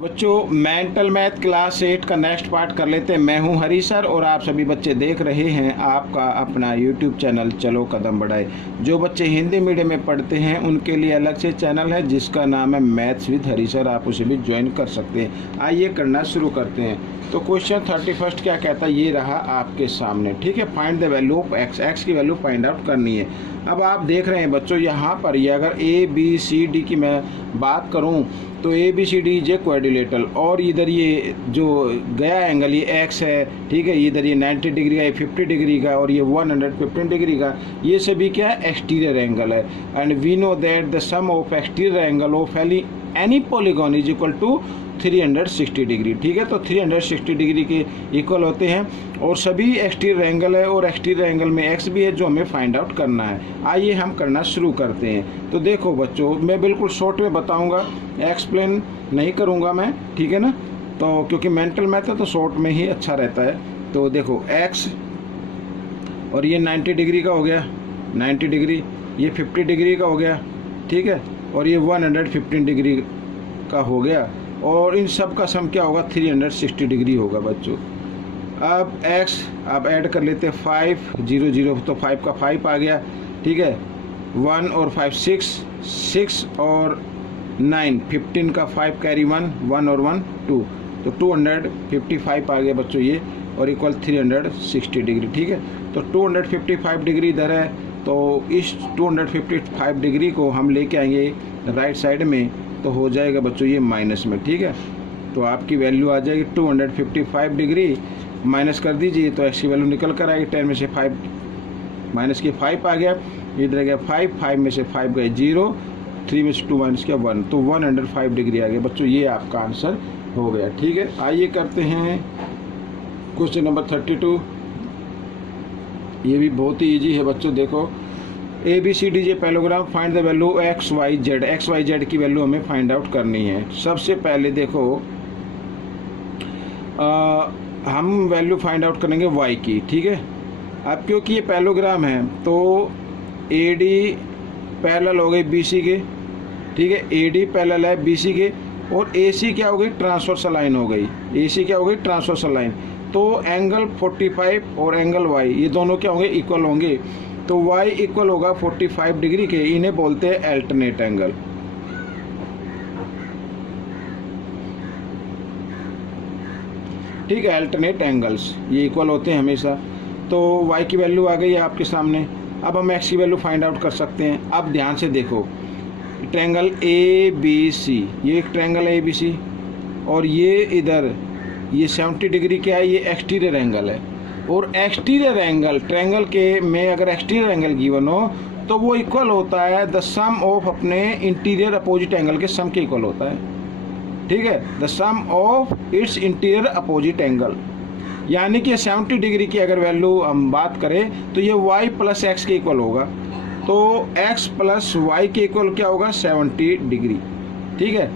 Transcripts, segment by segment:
बच्चों mental math class 8 का next part कर लेते हैं। मैं हूं हरी सर और आप सभी बच्चे देख रहे हैं आपका अपना यूट्यूब चैनल चलो कदम बढ़ाए। जो बच्चे हिंदी मीडियम में पढ़ते हैं उनके लिए अलग से चैनल है जिसका नाम है मैथ्स विद हरी सर, आप उसे भी ज्वाइन कर सकते हैं। आइए करना शुरू करते हैं। तो क्वेश्चन 31 क्या कहता है, ये रहा आपके सामने। ठीक है, find the value of x, x की वैल्यू फाइंड आउट करनी है। अब आप देख रहे हैं बच्चों यहाँ पर ये अगर ए बी सी डी की मैं बात करूँ तो A B C D is a quadrilateral, और इधर ये जो गया एंगल ये एक्स है, ठीक है, इधर ये 90 डिग्री का, ये 50 डिग्री का और ये 115 डिग्री का, ये सभी क्या है, एक्सटीरियर एंगल है। And we know that the sum of exterior angle of any polygon is equal to 360 degree. ठीक है, तो 360 डिग्री के इक्वल होते हैं और सभी एक्सटीरियर एंगल है और एक्सटीरियर एंगल में एक्स भी है जो हमें फाइंड आउट करना है। आइए हम करना शुरू करते हैं। तो देखो बच्चों, मैं बिल्कुल शॉर्ट में बताऊंगा, एक्सप्लेन नहीं करूंगा मैं, ठीक है ना, तो क्योंकि मेंटल मैथ है तो शॉर्ट में ही अच्छा रहता है। तो देखो एक्स और ये 90 डिग्री का हो गया, 90 डिग्री, ये 50 डिग्री का हो गया, ठीक है, और ये 115 डिग्री का हो गया, और इन सब का सम क्या होगा, 360 डिग्री होगा बच्चों। अब x आप ऐड कर लेते हैं 5 0 0, तो 5 का 5 आ गया, ठीक है, 1 और 5 6 और 9 15 का 5 कैरी 1 और 1 2, तो 255 आ गया बच्चों ये, और इक्वल 360 डिग्री। ठीक है, तो 255 डिग्री इधर है, तो इस 255 डिग्री को हम लेके आएंगे राइट साइड में, तो हो जाएगा बच्चों ये माइनस में। ठीक है, तो आपकी वैल्यू आ जाएगी 255 डिग्री, माइनस कर दीजिए तो एक्स की वैल्यू निकल कर आएगी। 10 में से 5 माइनस के 5 आ गया, इधर गया 5 में से 5 गए 0, 3 में से 2 माइनस किया 1, तो 105 डिग्री आ गया बच्चों, ये आपका आंसर हो गया। ठीक है, आइए करते हैं क्वेश्चन नंबर 32। ये भी बहुत ही ईजी है बच्चों। देखो A B C D J parallelogram, find the value X Y Z, X Y Z की वैल्यू हमें फाइंड आउट करनी है। सबसे पहले देखो हम वैल्यू फाइंड आउट करेंगे वाई की। ठीक है, अब क्योंकि ये पैलोग्राम है तो ए डी पैरेलल हो गई बी सी के, ठीक है, ए डी पैरेलल है बी सी के, और ए सी क्या हो गई, ट्रांसवर्सल लाइन हो गई, ए सी क्या हो गई, ट्रांसवर्सल लाइन। तो एंगल 45 और एंगल वाई ये दोनों क्या होंगे, इक्वल होंगे, तो y इक्वल होगा 45 डिग्री के, इन्हें बोलते हैं अल्टरनेट एंगल। ठीक है, अल्टरनेट एंगल्स ये इक्वल होते हैं हमेशा। तो y की वैल्यू आ गई है आपके सामने। अब हम x की वैल्यू फाइंड आउट कर सकते हैं। अब ध्यान से देखो, ट्रायंगल ए बी सी, ये एक ट्रायंगल है ए बी सी, और ये इधर ये 70 डिग्री क्या है, ये एक्सटीरियर एंगल है, और एक्सटीरियर एंगल ट्रायंगल के में अगर एक्सटीरियर एंगल गिवन हो तो वो इक्वल होता है द सम ऑफ अपने इंटीरियर अपोजिट एंगल के सम के इक्वल होता है। ठीक है, the sum of its interior opposite angle, यानी कि 70 डिग्री की अगर वैल्यू हम बात करें तो ये y प्लस एक्स के इक्वल होगा, तो x प्लस वाई के इक्वल क्या होगा, 70 डिग्री। ठीक है,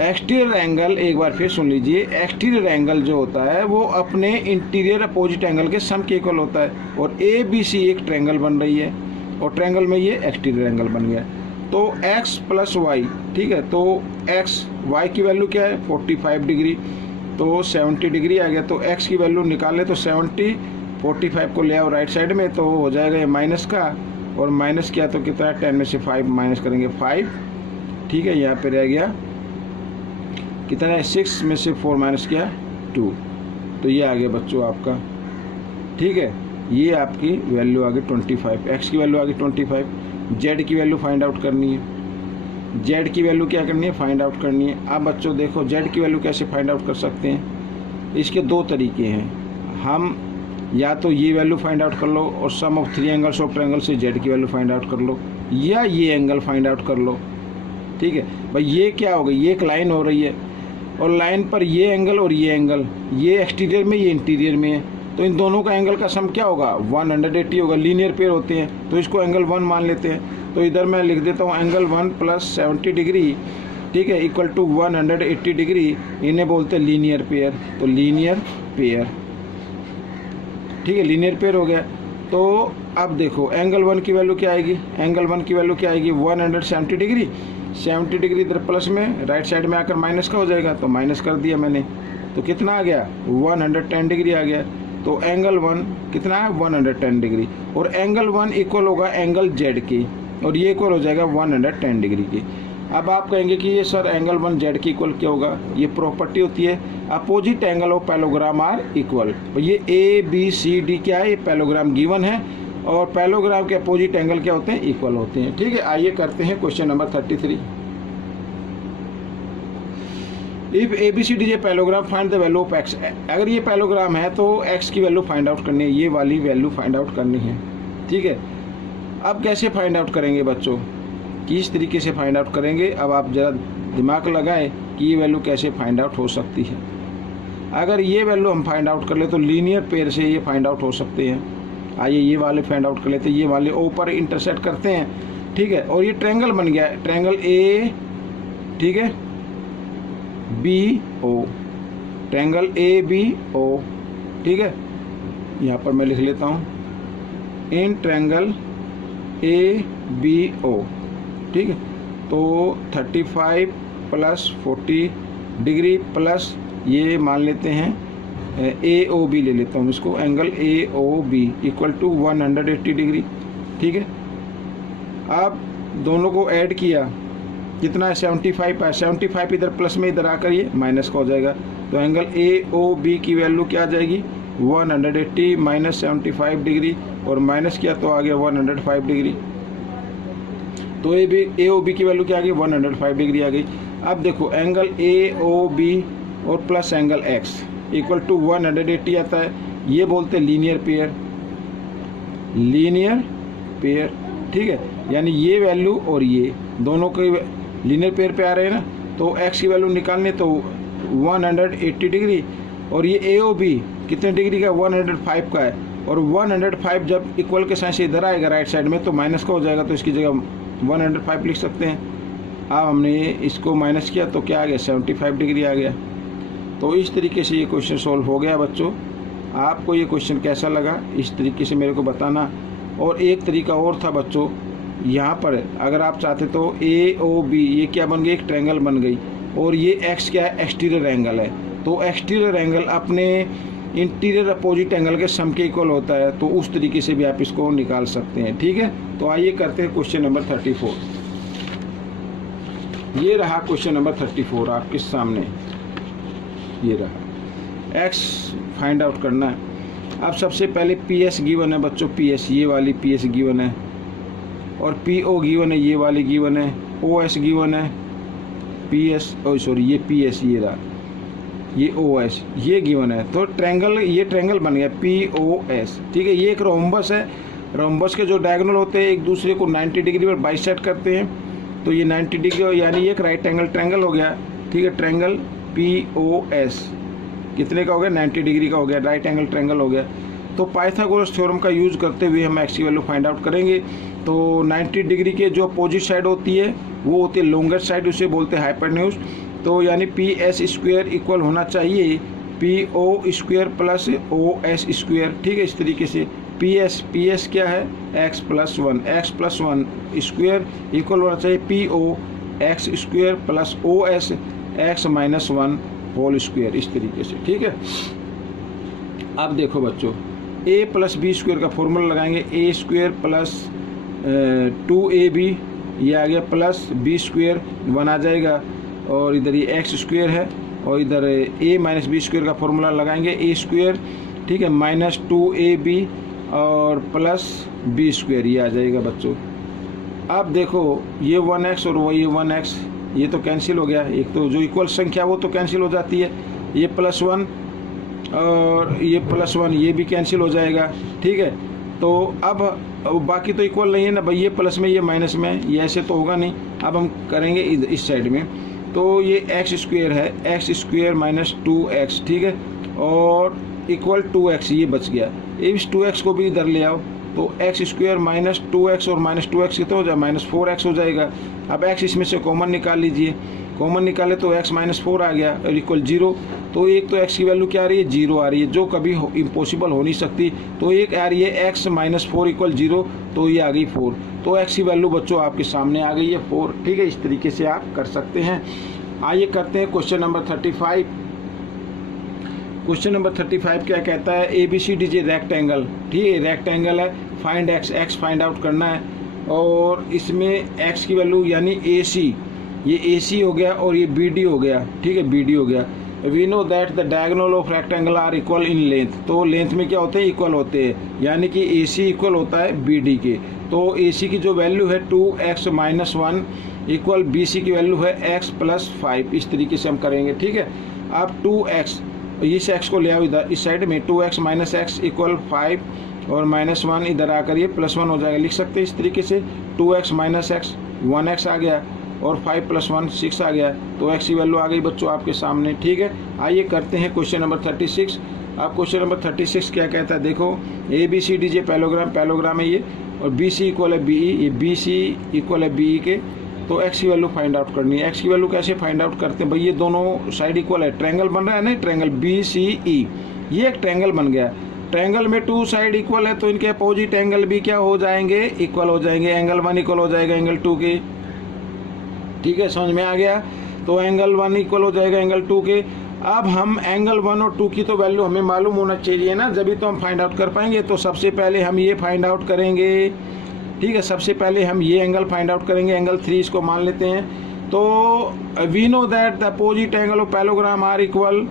एक्सटीरियर एंगल एक बार फिर सुन लीजिए, एक्सटीरियर एंगल जो होता है वो अपने इंटीरियर अपोजिट एंगल के सम के इक्वल होता है, और ए बी सी एक ट्रायंगल बन रही है और ट्रायंगल में ये एक्सटीरियर एंगल बन गया, तो x प्लस वाई, ठीक है, तो x y की वैल्यू क्या है, 45 डिग्री, तो 70 डिग्री आ गया, तो x की वैल्यू निकाले तो 70, 45 को ले आओ राइट साइड में, तो हो जाएगा ये माइनस का, और माइनस किया तो कितना है, 10 में से 5 माइनस करेंगे 5, ठीक है, यहाँ पे रह गया कितना है, 6 में से 4 माइनस किया 2, तो ये आ गया बच्चों आपका। ठीक है, ये आपकी वैल्यू आ गई 25, एक्स की वैल्यू आ गई 25। जेड की वैल्यू फाइंड आउट करनी है, जेड की वैल्यू क्या करनी है, फाइंड आउट करनी है। अब बच्चों देखो जेड की वैल्यू कैसे फाइंड आउट कर सकते हैं, इसके दो तरीके हैं। हम या तो ये वैल्यू फाइंड आउट कर लो और सम ऑफ 3 एंगल्स ऑफ ट्रायंगल से जेड की वैल्यू फाइंड आउट कर लो, या ये एंगल फाइंड आउट कर लो। ठीक है भाई, ये क्या हो गई, ये एक लाइन हो रही है और लाइन पर ये एंगल और ये एंगल, ये एक्सटीरियर में ये इंटीरियर में है, तो इन दोनों का एंगल का सम क्या होगा, 180 होगा, लीनियर पेयर होते हैं, तो इसको एंगल 1 मान लेते हैं। तो इधर मैं लिख देता हूँ एंगल 1 प्लस 70 डिग्री, ठीक है, इक्वल टू 180 डिग्री, इन्हें बोलते हैं लीनियर पेयर, तो लीनियर पेयर, ठीक है, लीनियर पेयर हो गया। तो अब देखो एंगल 1 की वैल्यू क्या आएगी, एंगल 1 की वैल्यू क्या आएगी, 170 डिग्री, 70 डिग्री इधर प्लस में, राइट साइड में आकर माइनस का हो जाएगा, तो माइनस कर दिया मैंने, तो कितना आ गया 110 डिग्री आ गया। तो एंगल 1 कितना है 110 डिग्री, और एंगल 1 इक्वल होगा एंगल जेड की, और ये इक्वल हो जाएगा 110 डिग्री की। अब आप कहेंगे कि ये सर एंगल 1 जेड की इक्वल क्या होगा, ये प्रॉपर्टी होती है opposite angle of parallelogram are equal. ये ए बी सी डी क्या है, ये पैलोग्राम गिवन है, और पैलोग्राम के अपोजिट एंगल क्या होते हैं, इक्वल होते हैं। ठीक है, आइए करते हैं question number 33। If A B C D J parallelogram find the value of X. अगर ये पैलोग्राम है तो एक्स की वैल्यू फाइंड आउट करनी है, ये वाली वैल्यू फाइंड आउट करनी है। ठीक है, अब कैसे फाइंड आउट करेंगे बच्चों, किस तरीके से फाइंड आउट करेंगे, अब आप ज़रा दिमाग लगाएं कि ये वैल्यू कैसे फाइंड आउट हो सकती है। अगर ये वैल्यू हम फाइंड आउट कर ले तो लीनियर पेयर से ये फाइंड आउट हो सकते हैं। आइए ये वाले फाइंड आउट कर लेते हैं, ये वाले ऊपर इंटरसेक्ट करते हैं। ठीक है, और ये ट्रायंगल बन गया है, ट्रायंगल ए, ठीक है, B O, triangle A B O. ठीक है, यहाँ पर मैं लिख लेता हूँ in triangle A B O. ठीक है, तो 35 प्लस 40 डिग्री प्लस ये मान लेते हैं ए ओ बी ले लेता हूँ इसको, angle A O B equal to 180 degree. ठीक है, अब दोनों को ऐड किया, कितना है 75 है, 75 इधर प्लस में इधर आकर ये माइनस का हो जाएगा, तो एंगल ए ओ बी की वैल्यू क्या आ जाएगी 180 माइनस 75 डिग्री, और माइनस किया तो आ गया 105 डिग्री। तो ए ओ बी की वैल्यू क्या आ गई 105 डिग्री आ गई। अब देखो एंगल ए ओ बी और plus angle X equal to 180 आता है, ये बोलते हैं लीनियर पेयर, लीनियर पेयर। ठीक है, यानी ये वैल्यू और ये दोनों के लीनियर पेयर पे आ रहे हैं ना, तो एक्स की वैल्यू निकालने तो 180 डिग्री, और ये ए ओ बी कितने डिग्री का 105 का है, और 105 जब इक्वल के साइन से इधर आएगा राइट साइड में तो माइनस का हो जाएगा, तो इसकी जगह 105 लिख सकते हैं। अब हमने इसको माइनस किया तो क्या आ गया 75 डिग्री आ गया। तो इस तरीके से ये क्वेश्चन सॉल्व हो गया बच्चों। आपको ये क्वेश्चन कैसा लगा इस तरीके से मेरे को बताना। और एक तरीका और था बच्चों, यहाँ पर अगर आप चाहते तो ए ओ बी ये क्या बन गई, एक ट्रायंगल बन गई, और ये एक्स क्या है एक्सटीरियर एंगल है, तो एक्सटीरियर एंगल अपने इंटीरियर अपोजिट एंगल के सम के इक्वल होता है, तो उस तरीके से भी आप इसको निकाल सकते हैं। ठीक है, तो आइए करते हैं क्वेश्चन नंबर 34। ये रहा क्वेश्चन नंबर 34 आपके सामने, ये रहा, एक्स फाइंड आउट करना है। अब सबसे पहले पी एस गिवन है बच्चों, पी एस ये वाली पी एस गिवन है, और पी ओ गिवन है ये वाली गिवन है, ओ एस गिवन है, पी एस ओ सॉरी ये पी एस ये रहा, ये ओ एस ये गिवन है। तो ट्रायंगल, ये ट्रायंगल बन गया पी ओ एस। ठीक है, ये एक रोम्बस है, रोम्बस के जो डायगोनल होते हैं एक दूसरे को 90 डिग्री पर बाइसेक्ट करते हैं, तो ये 90 डिग्री यानी एक राइट एंगल ट्रायंगल हो गया। ठीक है, ट्रायंगल पी ओ एस कितने का हो गया 90 डिग्री का हो गया, राइट एंगल ट्रायंगल हो गया। तो पाइथागोरस थ्योरम का यूज़ करते हुए हम एक्स की वैल्यू फाइंड आउट करेंगे। तो 90 डिग्री के जो अपोजिट साइड होती है वो होती है लॉन्गेस्ट साइड, उसे बोलते हैं हाइपोटेन्यूज। तो यानी पी एस स्क्वायर इक्वल होना चाहिए P O square plus O S square. ठीक है, इस तरीके से पी एस क्या है एक्स प्लस 1 स्क्वायर इक्वल होना चाहिए P O X square plus O S X minus 1 whole square, इस तरीके से। ठीक है, अब देखो बच्चों ए प्लस बी स्क्वायर का फॉर्मूला लगाएंगे, ए स्क्वायर प्लस 2ab ये आ गया प्लस बी स्क्वायर 1 आ जाएगा, और इधर ये एक्स स्क्वायर है, और इधर ए माइनस बी स्क्वायर का फॉर्मूला लगाएंगे ए स्क्वायर, ठीक है, माइनस 2ab और प्लस बी स्क्वायर ये आ जाएगा बच्चों। अब देखो ये 1x और वो ये 1x ये तो कैंसिल हो गया, एक तो जो इक्वल संख्या वो तो कैंसिल हो जाती है, ये +1 और ये +1 ये भी कैंसिल हो जाएगा। ठीक है, तो अब बाकी तो इक्वल नहीं है ना भाई, ये प्लस में ये माइनस में, ये ऐसे तो होगा नहीं। अब हम करेंगे इस साइड में, तो ये एक्स स्क्वायर है, एक्स स्क्वायर माइनस 2x, ठीक है, और इक्वल 2x ये बच गया। इस 2x को भी इधर ले आओ, तो एक्स स्क्वायर माइनस 2x और माइनस 2x कितना हो जाए -4x हो जाएगा। अब x इसमें से कॉमन निकाल लीजिए, कॉमन निकाले तो x माइनस 4 आ गया और इक्वल 0। तो एक तो x की वैल्यू क्या आ रही है, 0 आ रही है, जो कभी इम्पॉसिबल हो नहीं सकती। तो एक आ रही है x माइनस 4 इक्वल 0, तो ये आ गई 4। तो x की वैल्यू बच्चों आपके सामने आ गई है 4। ठीक है, इस तरीके से आप कर सकते हैं। आइए करते हैं क्वेश्चन नंबर 35। क्वेश्चन नंबर 35 क्या कहता है, ABCD इज ए रेक्टेंगल। ठीक है, रेक्टेंगल है, फाइंड x फाइंड आउट करना है। और इसमें x की वैल्यू यानी AC, ये AC हो गया और ये BD हो गया। ठीक है, BD हो गया। We know that the diagonal of rectangle are equal in length. तो लेंथ में क्या होते हैं, इक्वल होते हैं, यानी कि AC इक्वल होता है BD के। तो AC की जो वैल्यू है 2x माइनस 1 इक्वल BC की वैल्यू है x प्लस 5। इस तरीके से हम करेंगे। ठीक है, अब 2x, इस x को ले आओ इधर इस साइड में, 2x माइनस x इक्वल 5 और माइनस 1 इधर आकर ये प्लस 1 हो जाएगा। लिख सकते हैं इस तरीके से, 2x माइनस x 1x आ गया और 5 प्लस 1 6 आ गया। तो x की वैल्यू आ गई बच्चों आपके सामने। ठीक है, आइए करते हैं क्वेश्चन नंबर 36। अब क्वेश्चन नंबर 36 क्या कहता है, देखो ABCD ये पैलोग्राम है ये, और BC इक्वल है BE, ये BC इक्वल है BE के। तो x की वैल्यू फाइंड आउट करनी है। x की वैल्यू कैसे फाइंड आउट करते हैं भाई, ये दोनों साइड इक्वल है, ट्रायंगल बन रहा है ना, ट्रायंगल BCE, ये एक ट्रायंगल बन गया। ट्रायंगल में 2 साइड इक्वल है, तो इनके अपोजिट एंगल भी क्या हो जाएंगे, इक्वल हो जाएंगे। एंगल 1 इक्वल हो जाएगा एंगल 2 के। ठीक है, समझ में आ गया। तो एंगल 1 इक्वल हो जाएगा एंगल 2 के। अब हम एंगल 1 और 2 की तो वैल्यू हमें मालूम होना चाहिए ना, जब भी तो हम फाइंड आउट कर पाएंगे। तो सबसे पहले हम ये फाइंड आउट करेंगे। ठीक है, सबसे पहले हम ये एंगल फाइंड आउट करेंगे, एंगल 3 इसको मान लेते हैं। तो we know that the opposite angle of parallelogram are equal.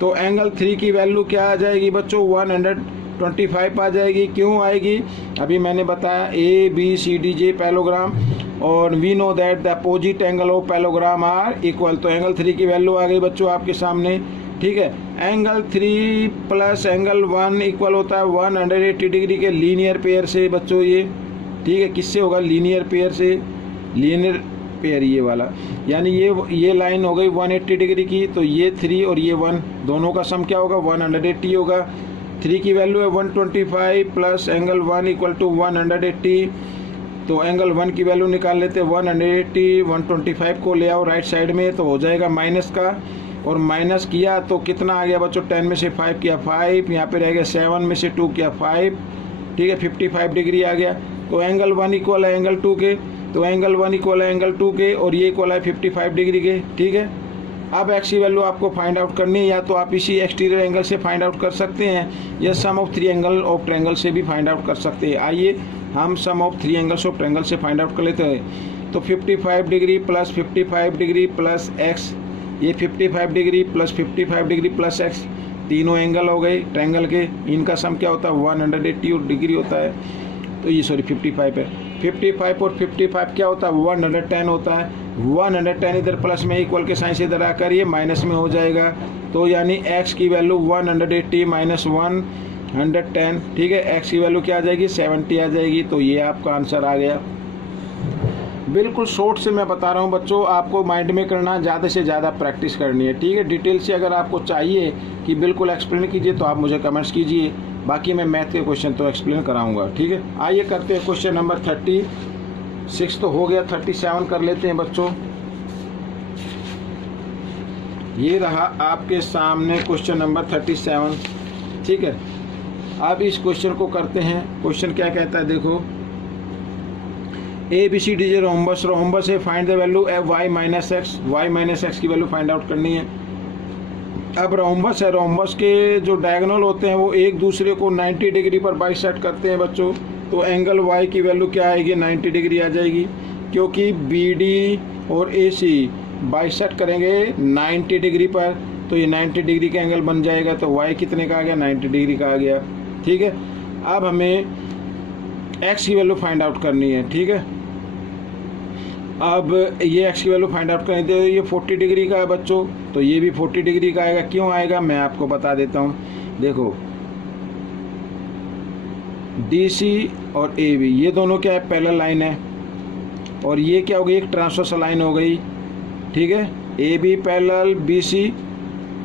तो एंगल 3 की वैल्यू क्या आ जाएगी बच्चों, 125 आ जाएगी। क्यों आएगी, अभी मैंने बताया ABCD जे पैलोग्राम, और we know that the opposite angle of parallelogram are equal. तो एंगल 3 की वैल्यू आ गई बच्चों आपके सामने। ठीक है, एंगल 3 प्लस एंगल 1 इक्वल होता है 180 डिग्री के लीनियर पेयर से बच्चों ये। ठीक है, किससे होगा, लीनियर पेयर से, लीनियर पेयर ये वाला, यानी ये लाइन हो गई 180 डिग्री की। तो ये 3 और ये 1 दोनों का सम क्या होगा, 180 होगा। 3 की वैल्यू है 125 प्लस एंगल 1 इक्वल टू 180। तो एंगल 1 की वैल्यू निकाल लेते हैं 180, 125 को ले आओ राइट साइड में, तो हो जाएगा माइनस का, और माइनस किया तो कितना आ गया बच्चों, 10 में से 5 किया 5, यहाँ पे रह गया 7 में से 2 किया 5। ठीक है, 55 डिग्री आ गया। तो एंगल 1 इक्वल है एंगल 2 के, तो एंगल 1 इक्वल है एंगल 2 के, और ये इक्वल है 55 डिग्री के। ठीक है, अब x की वैल्यू आपको फाइंड आउट करनी है, या तो आप इसी एक्सटीरियर एंगल से फाइंड आउट कर सकते हैं, या सम ऑफ 3 एंगल ऑफ ट्रायंगल से भी फाइंड आउट कर सकते हैं। आइए हम सम ऑफ 3 एंगल्स ऑफ ट्रायंगल से फाइंड आउट कर लेते हैं। तो 55 degree plus 55 degree plus x, ये 55 degree plus 55 degree plus x, तीनों एंगल हो गए ट्रायंगल के, इनका सम क्या होता है 180 डिग्री होता है। तो ये 55 है, 55 और 55 क्या होता है 110 होता है। 110 इधर प्लस में इक्वल के साइन से इधर आकर ये माइनस में हो जाएगा। तो यानी x की वैल्यू 180 माइनस 110। ठीक है, x की वैल्यू क्या आ जाएगी, 70 आ जाएगी। तो ये आपका आंसर आ गया। बिल्कुल शॉर्ट से मैं बता रहा हूँ बच्चों, आपको माइंड में करना, ज़्यादा से ज़्यादा प्रैक्टिस करनी है। ठीक है, डिटेल से अगर आपको चाहिए कि बिल्कुल एक्सप्लेन कीजिए तो आप मुझे कमेंट्स कीजिए, बाकी मैं मैथ के क्वेश्चन तो एक्सप्लेन कराऊंगा। ठीक है, आइए करते हैं क्वेश्चन नंबर 36 तो हो गया, 37 कर लेते हैं बच्चों। ये रहा आपके सामने क्वेश्चन नंबर 37। ठीक है, अब इस क्वेश्चन को करते हैं। क्वेश्चन क्या कहता है, देखो ABCD जो रोम्बस है, find the value y minus x की वैल्यू फाइंड आउट करनी है। अब रोम्बस है, रोम्बस के जो डायगोनल होते हैं वो एक दूसरे को 90 डिग्री पर बाइसेक्ट करते हैं बच्चों। तो एंगल y की वैल्यू क्या आएगी, 90 डिग्री आ जाएगी, क्योंकि BD और AC बाइसेक्ट करेंगे 90 डिग्री पर, तो ये 90 डिग्री का एंगल बन जाएगा। तो y कितने का आ गया, 90 डिग्री का आ गया। ठीक है, अब हमें x की वैल्यू फाइंड आउट करनी है। ठीक है, अब ये x की वैल्यू फाइंड आउट करनी है। ये 40 डिग्री का है बच्चों, तो ये भी 40 डिग्री का आएगा। क्यों आएगा मैं आपको बता देता हूँ। देखो DC और AB ये दोनों क्या है, पैरेलल लाइन है, और ये क्या हो गई, एक ट्रांसवर्सल लाइन हो गई। ठीक है, AB पैरेलल BC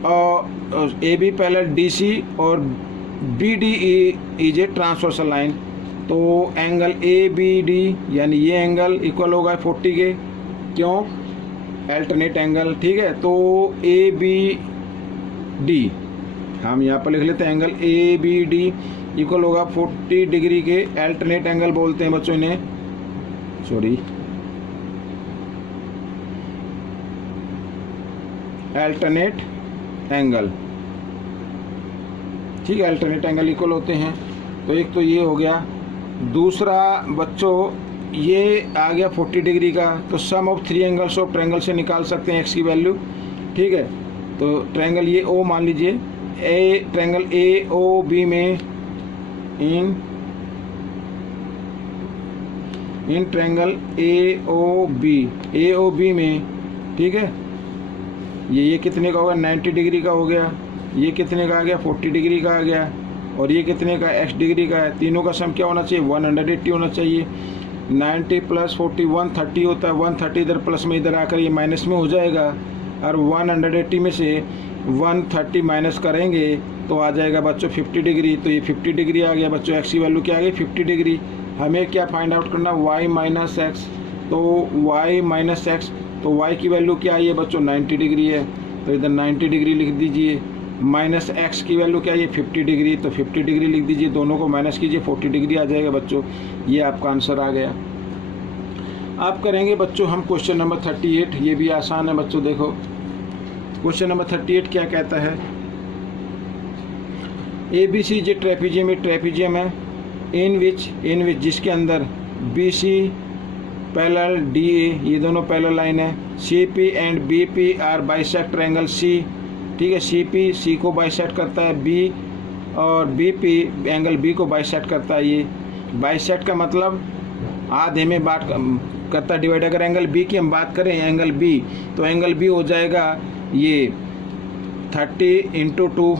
और AB पैरेलल DC और BD is a transversal line. तो एंगल ABD यानी ये एंगल इक्वल होगा 40 के। क्यों, अल्टरनेट एंगल, ठीक है। तो ए बी डी हम यहाँ पर लिख लेते हैं, angle A B D equal होगा 40 डिग्री के अल्टरनेट एंगल बोलते हैं बच्चों इन्हें, सॉरी अल्टरनेट एंगल, ठीक है। अल्टरनेट एंगल इक्वल होते हैं। तो एक तो ये हो गया। दूसरा बच्चों ये आ गया 40 डिग्री का, तो सम ऑफ 3 एंगल्स ऑफ ट्रायंगल से निकाल सकते हैं एक्स की वैल्यू, ठीक है। तो ट्रायंगल ये ओ मान लीजिए, ए ट्रायंगल ए ओ बी में in triangle A O B में, ठीक है, ये कितने का होगा 90 डिग्री का हो गया, ये कितने का आ गया 40 डिग्री का आ गया, और ये कितने का x डिग्री का है। तीनों का सम क्या होना चाहिए 180 होना चाहिए। 90 + 40 130 होता है, 130 इधर प्लस में इधर आकर ये माइनस में हो जाएगा, और 180 में से 130 माइनस करेंगे तो आ जाएगा बच्चों 50 डिग्री। तो ये 50 डिग्री आ गया बच्चों, x की वैल्यू क्या आ गई 50 डिग्री। हमें क्या फाइंड आउट करना y - x, तो y - x, तो y की वैल्यू क्या आई है बच्चों 90 डिग्री है, तो इधर 90 डिग्री लिख दीजिए। माइनस x की वैल्यू क्या है 50 डिग्री, तो 50 डिग्री लिख दीजिए, दोनों को माइनस कीजिए 40 डिग्री आ जाएगा बच्चों। ये आपका आंसर आ गया। आप करेंगे बच्चों हम क्वेश्चन नंबर 38, ये भी आसान है बच्चों। देखो क्वेश्चन नंबर 38 क्या कहता है, ABC जे ट्रेपीजियम है, इन विच जिसके अंदर BC पैरेलल DA, ये दोनों पैरेलल लाइन है, CP and BP are bisect triangle C, ठीक है। CP C को बाइसेक्ट करता है, B और BP एंगल B को बाइसेक्ट करता है। ये बाइसेक्ट का मतलब आधे में बात करता है, डिवाइड। अगर एंगल B की हम बात करें, एंगल B, तो एंगल B हो जाएगा ये 30 × 2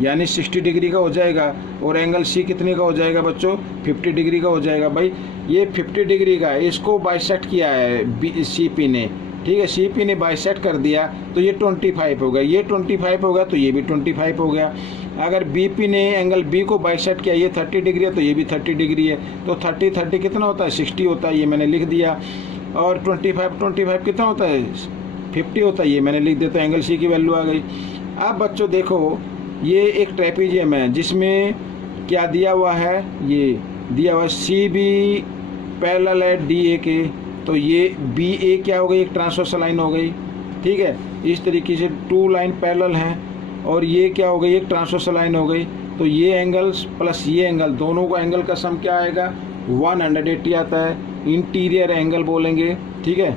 यानी 60 डिग्री का हो जाएगा, और एंगल C कितने का हो जाएगा बच्चों 50 डिग्री का हो जाएगा। भाई ये 50 डिग्री का है, इसको बाइसेक्ट किया है CP ने, ठीक है। CP ने बाइसेक्ट कर दिया तो ये 25 होगा, ये 25 होगा, तो ये भी 25 हो गया। अगर BP ने एंगल B को बाइसेक्ट किया, ये 30 डिग्री है, तो ये भी 30 डिग्री है, तो 30 कितना होता है 60 होता है, ये मैंने लिख दिया। और 25 कितना होता है 50 होता है, ये मैंने लिख देता, एंगल C की वैल्यू आ गई। अब बच्चों देखो ये एक ट्रेपीजियम है जिसमें क्या दिया हुआ है, ये दिया हुआ CB पैरेलल है DA के, तो ये BA क्या हो गई एक ट्रांसवर्सल लाइन हो गई, ठीक है। इस तरीके से 2 लाइन पैरेलल हैं, और ये क्या हो गई एक ट्रांसवर्सल लाइन हो गई। तो ये एंगल्स प्लस ये एंगल, दोनों का एंगल का सम क्या आएगा 180 आता है, इंटीरियर एंगल बोलेंगे, ठीक है।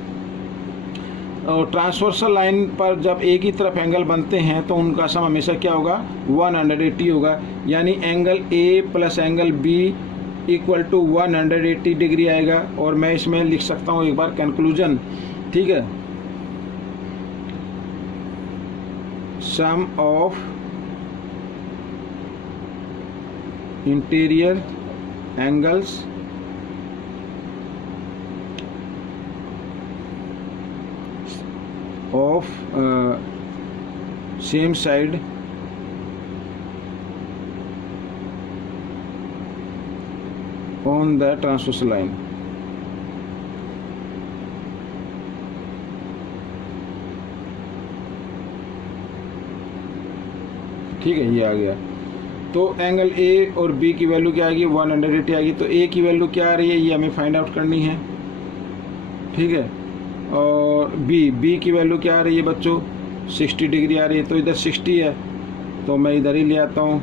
और ट्रांसवर्सल लाइन पर जब एक ही तरफ एंगल बनते हैं तो उनका सम हमेशा क्या होगा 180 होगा, यानी angle A plus angle B equal to 180 degree आएगा। और मैं इसमें लिख सकता हूँ एक बार कंक्लूजन, ठीक है, sum of interior angles of same side on the transversal line, ठीक है। ये आ गया। तो एंगल A और B की वैल्यू क्या आएगी 180 आएगी। तो A की वैल्यू क्या आ रही है ये हमें फाइंड आउट करनी है, ठीक है। और B की वैल्यू क्या आ रही है बच्चों 60 डिग्री आ रही है, तो इधर 60 है तो मैं इधर ही ले आता हूँ।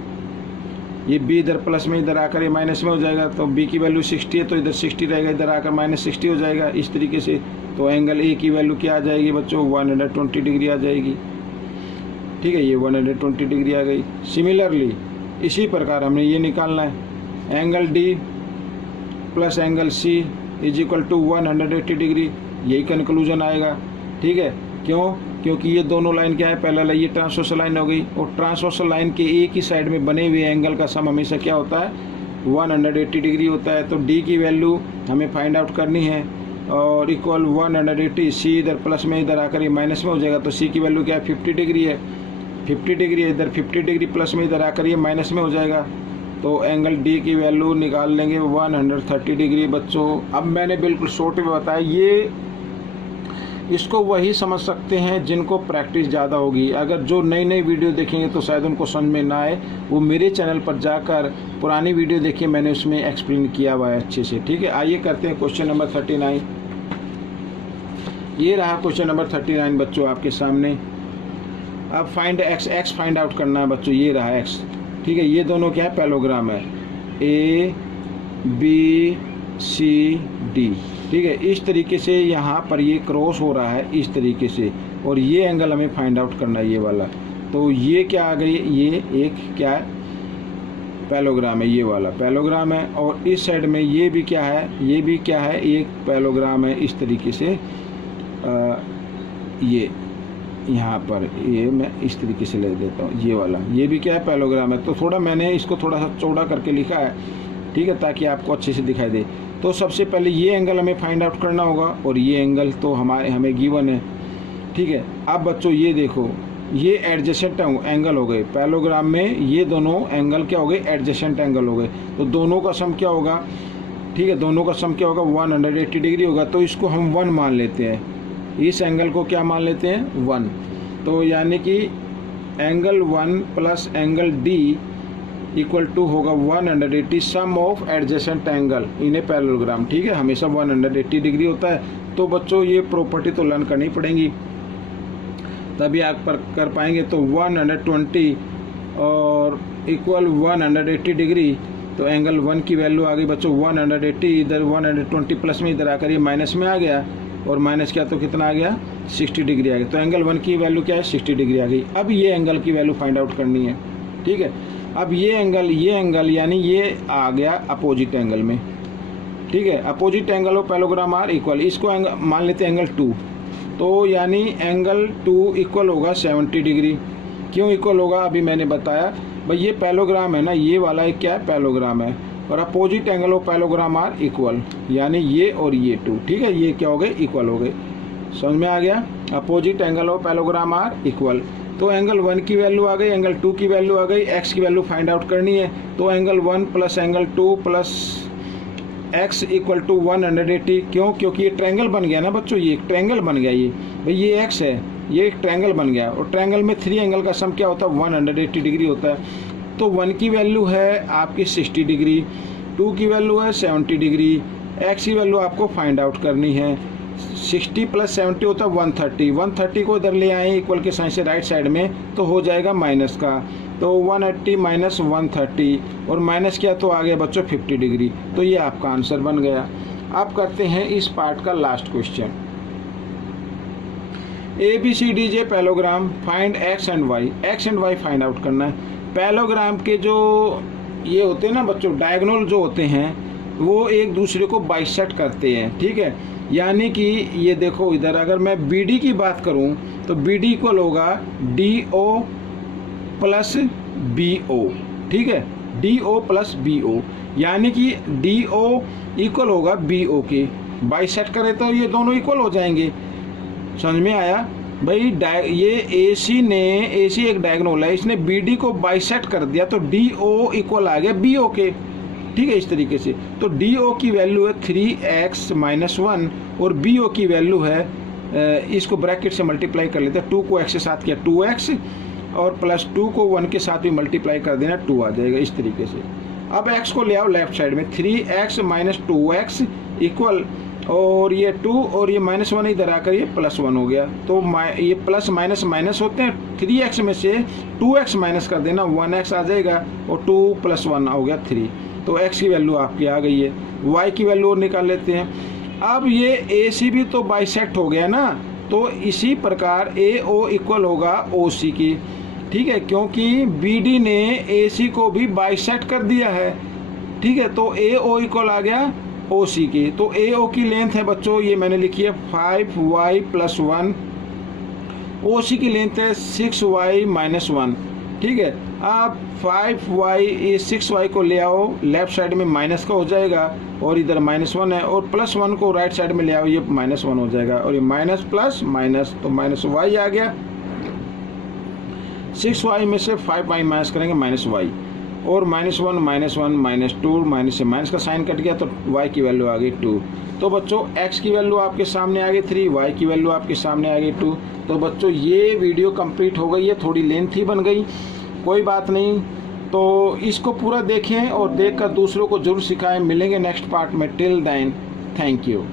ये B इधर प्लस में इधर आकर ये माइनस में हो जाएगा, तो B की वैल्यू 60 है तो इधर 60 रहेगा, इधर आकर -60 हो जाएगा इस तरीके से। तो एंगल A की वैल्यू क्या आ जाएगी बच्चों 120 डिग्री आ जाएगी, ठीक है। ये 120 डिग्री आ गई। सिमिलरली इसी प्रकार हमने ये निकालना है, angle D plus angle C is equal to 180 degree, यही कंक्लूजन आएगा, ठीक है। क्यों? क्योंकि ये दोनों लाइन क्या है पैरेलल है, ये ट्रांसवर्सल लाइन हो गई, और ट्रांसवर्सल लाइन के एक ही साइड में बने हुए एंगल का सम हमेशा क्या होता है 180 डिग्री होता है। तो D की वैल्यू हमें फाइंड आउट करनी है, और इक्वल 180, C इधर प्लस में इधर आकर ये माइनस में हो जाएगा, तो C की वैल्यू क्या है 50 डिग्री है, 50 डिग्री है, इधर 50 डिग्री प्लस में इधर आकर ये माइनस में हो जाएगा। तो एंगल D की वैल्यू निकाल लेंगे 130 डिग्री बच्चों। अब मैंने बिल्कुल शॉर्ट में बताया, ये इसको वही समझ सकते हैं जिनको प्रैक्टिस ज़्यादा होगी। अगर जो नई नई वीडियो देखेंगे तो शायद उनको समझ में ना आए, वो मेरे चैनल पर जाकर पुरानी वीडियो देखिए, मैंने उसमें एक्सप्लेन किया हुआ है अच्छे से। ठीक है, आइए करते हैं क्वेश्चन नंबर 39। ये रहा क्वेश्चन नंबर 39 बच्चों आपके सामने। अब find x, x find out करना है बच्चों। ये रहा एक्स। ठीक है, ये दोनों क्या है, पैलोग्राम है, ए बी सी डी। ठीक है, इस तरीके से यहाँ पर ये क्रॉस हो रहा है इस तरीके से, और ये एंगल हमें फाइंड आउट करना है, ये वाला। तो ये क्या आ गई, ये एक क्या है, पैलोग्राम है, ये वाला पैलोग्राम है। और इस साइड में ये भी क्या है, ये भी क्या है, एक पैलोग्राम है इस तरीके से। ये यहाँ पर ये मैं इस तरीके से ले देता हूँ, ये वाला, ये भी क्या है, पैलोग्राम है। तो थोड़ा मैंने इसको थोड़ा सा चौड़ा करके लिखा है, ठीक है, ताकि आपको अच्छे से दिखाई दे। तो सबसे पहले ये एंगल हमें फाइंड आउट करना होगा, और ये एंगल तो हमें गिवन है। ठीक है, अब बच्चों ये देखो, ये एडजेसेंट एंगल हो गए पैलोग्राम में, ये दोनों एंगल क्या हो गए, एडजेसेंट एंगल हो गए। तो दोनों का सम क्या होगा, ठीक है, दोनों का सम क्या होगा, 180 डिग्री होगा। तो इसको हम 1 मान लेते हैं, इस एंगल को क्या मान लेते हैं, 1। तो यानी कि angle 1 plus angle d equal to होगा 180 sum of adjacent angle in a parallelogram. ठीक है, हमेशा 180 डिग्री होता है। तो बच्चों ये प्रॉपर्टी तो लर्न करनी पड़ेगी, तभी आप पर कर पाएंगे। तो 120 और इक्वल 180 डिग्री, तो एंगल 1 की वैल्यू आ गई बच्चों 180, इधर 120 प्लस में इधर आकर ये माइनस में आ गया, और माइनस क्या तो कितना आ गया, 60 डिग्री आ गया। तो एंगल 1 की वैल्यू क्या है, 60 डिग्री आ गई। अब ये एंगल की वैल्यू फाइंड आउट करनी है। ठीक है, अब ये एंगल यानी ये आ गया अपोजिट एंगल में। ठीक है, opposite angle of parallelogram are equal, इसको मान लेते हैं एंगल 2। तो यानी एंगल 2 इक्वल होगा 70 डिग्री। क्यों इक्वल होगा, अभी मैंने बताया भाई, ये पैलोग्राम है ना, ये वाला एक क्या है, पैलोग्राम है, और opposite angle of parallelogram are equal, यानी ये और ये 2। ठीक है, ये क्या हो गए, इक्वल हो गए। समझ में आ गया, opposite angle of parallelogram are equal. तो एंगल 1 की वैल्यू आ गई, एंगल 2 की वैल्यू आ गई, एक्स की वैल्यू फाइंड आउट करनी है। तो angle 1 plus angle 2 plus X equal to 180। क्यों, क्योंकि ये ट्रायंगल बन गया ना बच्चों, ये एक ट्रायंगल बन गया। ये भाई ये एक्स है, ये एक ट्रायंगल बन गया, और ट्रायंगल में 3 एंगल का सम क्या होता है, 180 डिग्री होता है। तो 1 की वैल्यू है आपकी 60 डिग्री, 2 की वैल्यू है 70 डिग्री, एक्स की वैल्यू आपको फाइंड आउट करनी है। 60 प्लस 70 होता है 130, 130 को इधर ले आए इक्वल के साइन से राइट साइड में, तो हो जाएगा माइनस का। तो 180 माइनस 130, और माइनस किया तो आ गया बच्चों 50 डिग्री। तो ये आपका आंसर बन गया। अब करते हैं इस पार्ट का last question. ABCDJ parallelogram, find X and Y, X and Y find out करना है। पैलोग्राम के जो ये होते हैं ना बच्चों, डायगोनल जो होते हैं, वो एक दूसरे को बाइसेक्ट करते हैं। ठीक है, यानी कि ये देखो इधर, अगर मैं BD की बात करूं तो BD इक्वल होगा DO प्लस BO। ठीक है, DO प्लस BO, यानी कि DO इक्वल होगा BO के। बाइसेक्ट करें तो ये दोनों इक्वल हो जाएंगे। समझ में आया भाई, ये AC एक डायगोनल है, इसने BD को बाइसेक्ट कर दिया, तो DO इक्वल आ गया BO के। ठीक है, इस तरीके से। तो DO की वैल्यू है 3x माइनस 1, और BO की वैल्यू है, इसको ब्रैकेट से मल्टीप्लाई कर लेते हैं, 2 को x के साथ किया 2x, और प्लस 2 को 1 के साथ भी मल्टीप्लाई कर देना, 2 आ जाएगा इस तरीके से। अब x को ले आओ लेफ्ट साइड में, 3x माइनस 2x इक्वल, और ये 2 और ये माइनस 1 इधर आकर ये प्लस 1 हो गया। तो ये प्लस माइनस माइनस होते हैं, 3x में से 2x माइनस कर देना, 1x आ जाएगा, और 2 प्लस 1 हो गया 3। तो x की वैल्यू आपकी आ गई है। y की वैल्यू और निकाल लेते हैं। अब ये AC भी तो बाइसेक्ट हो गया ना, तो इसी प्रकार AO इक्वल होगा OC की। ठीक है, क्योंकि BD ने AC को भी बाइसेक्ट कर दिया है। ठीक है, तो AO इक्वल आ गया OC की। तो AO की लेंथ है बच्चों, ये मैंने लिखी है 5y प्लस 1, OC की लेंथ है 6y माइनस 1। ठीक है, आप 5y 6y को ले आओ लेफ्ट साइड में, माइनस का हो जाएगा, और इधर माइनस 1 है, और प्लस 1 को राइट साइड में ले आओ, ये माइनस 1 हो जाएगा, और ये माइनस प्लस माइनस, तो माइनस y आ गया। 6y में से 5y माइनस करेंगे माइनस y, और -1 -1 -2 माइनस से माइनस का साइन कट गया तो y की वैल्यू आ गई 2। तो बच्चों x की वैल्यू आपके सामने आ गई 3, y की वैल्यू आपके सामने आ गई 2। तो बच्चों ये वीडियो कंप्लीट हो गई है, थोड़ी लेंथी बन गई, कोई बात नहीं। तो इसको पूरा देखें और देखकर दूसरों को जरूर सिखाएं। मिलेंगे नेक्स्ट पार्ट में। Till then thank you.